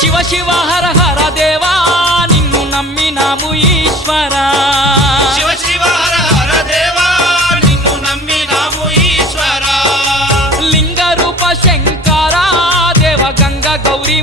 శివ శివ హర హర దేవా నిన్ను నమ్మినాము ఈశ్వరా శివ శివ హర హర దేవా నిన్ను నమ్మినాము ఈశ్వరా లింగ రూప శంకరా దేవ గంగ గౌరీ